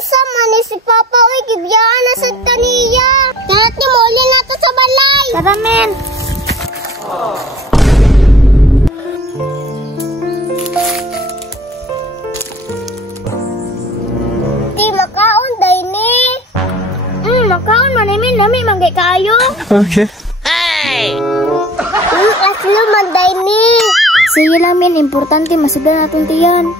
Unsa man ni si Papa oy gibiyaan na sad kaniya. Kahit ni muli na to sa balay. Tara men. Di makaon day ni. Makaon man min nami manggay kaayo. Okay. Aslo man day ni. Sige lang min, importante masudan natin tiyan.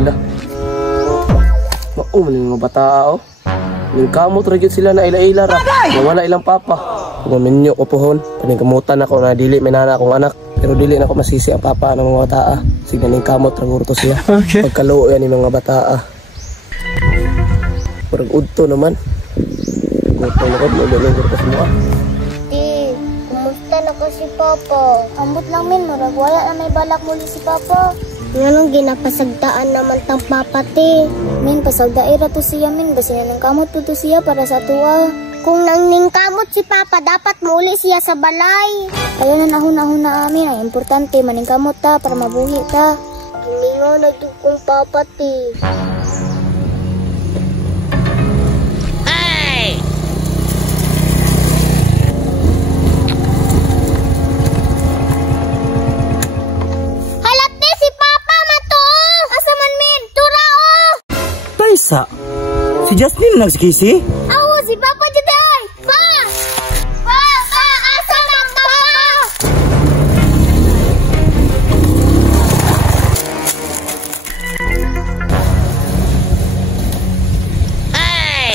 Wala. Maling mga bata oh. Kamot ra gyud sila na ila-ila ra. Wala ilang papa. Guminyo ko pohon. Paningkamutan ako na dili may nana akong anak. Pero dili na ako masisi ang papa ng mga bata. Sige ning kamot ra gurto siya. Okay. Pagkaluo yan ng mga bata. Parang udto naman. Gurto na ko mo gurto semua. Di, kumusta na ko si Papa? Ambot lang min, murag wala na may balak muli si Papa. Nganong ginapasagdaan naman tang Papa ti. Min, pasagdaira to siya min, basi na ng kamot to siya para sa tuwa. Kung nang ningkamot si Papa, dapat muli siya sa balay. Ayaw na nahon-nahon na amin, ang importante maningkamot ta para mabuhi ta. Gimingaw na yung kong Papa ti. Sa si Jasmine nagsikisi? Awo, si Papa juday! Pa! Papa! Asa na Papa?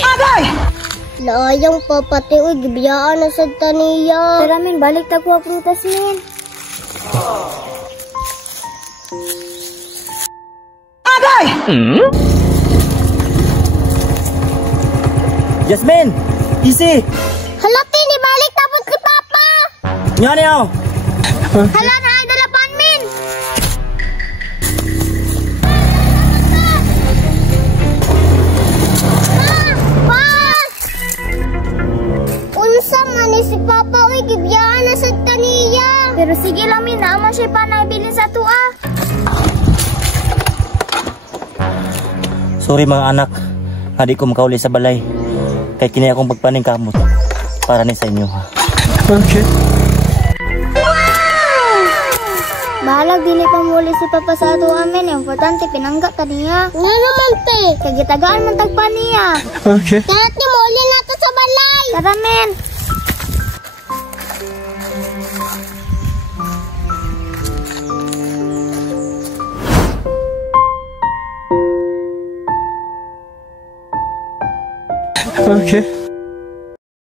Agay! Layang Papa ti, uy, gibiyaan na sa taniya. Tara min, balik ta kuha prutas min. Agay! Jasmine! Easy! Halati, ni balik tapos si Papa! Nga niyaw! Hala na ay dalapan min! Pas! Unsa man ni si Papa, uy, gibiyaan na sa taniya. Pero sige lang min, naman siya pa naibilin sa tuwa. Sorry mga anak, hindi ko makauli sa balay. Kaya kini akong pagpaning kamot para ni sa inyo. Okay. Bahalag dili pa muli si Papa sa ato amin. Importante pinangga ta niya. Nga naman te. Kagitagaan man tagpa niya. Okay. Kahit ni muli na to sa balay. Tara men. Okay.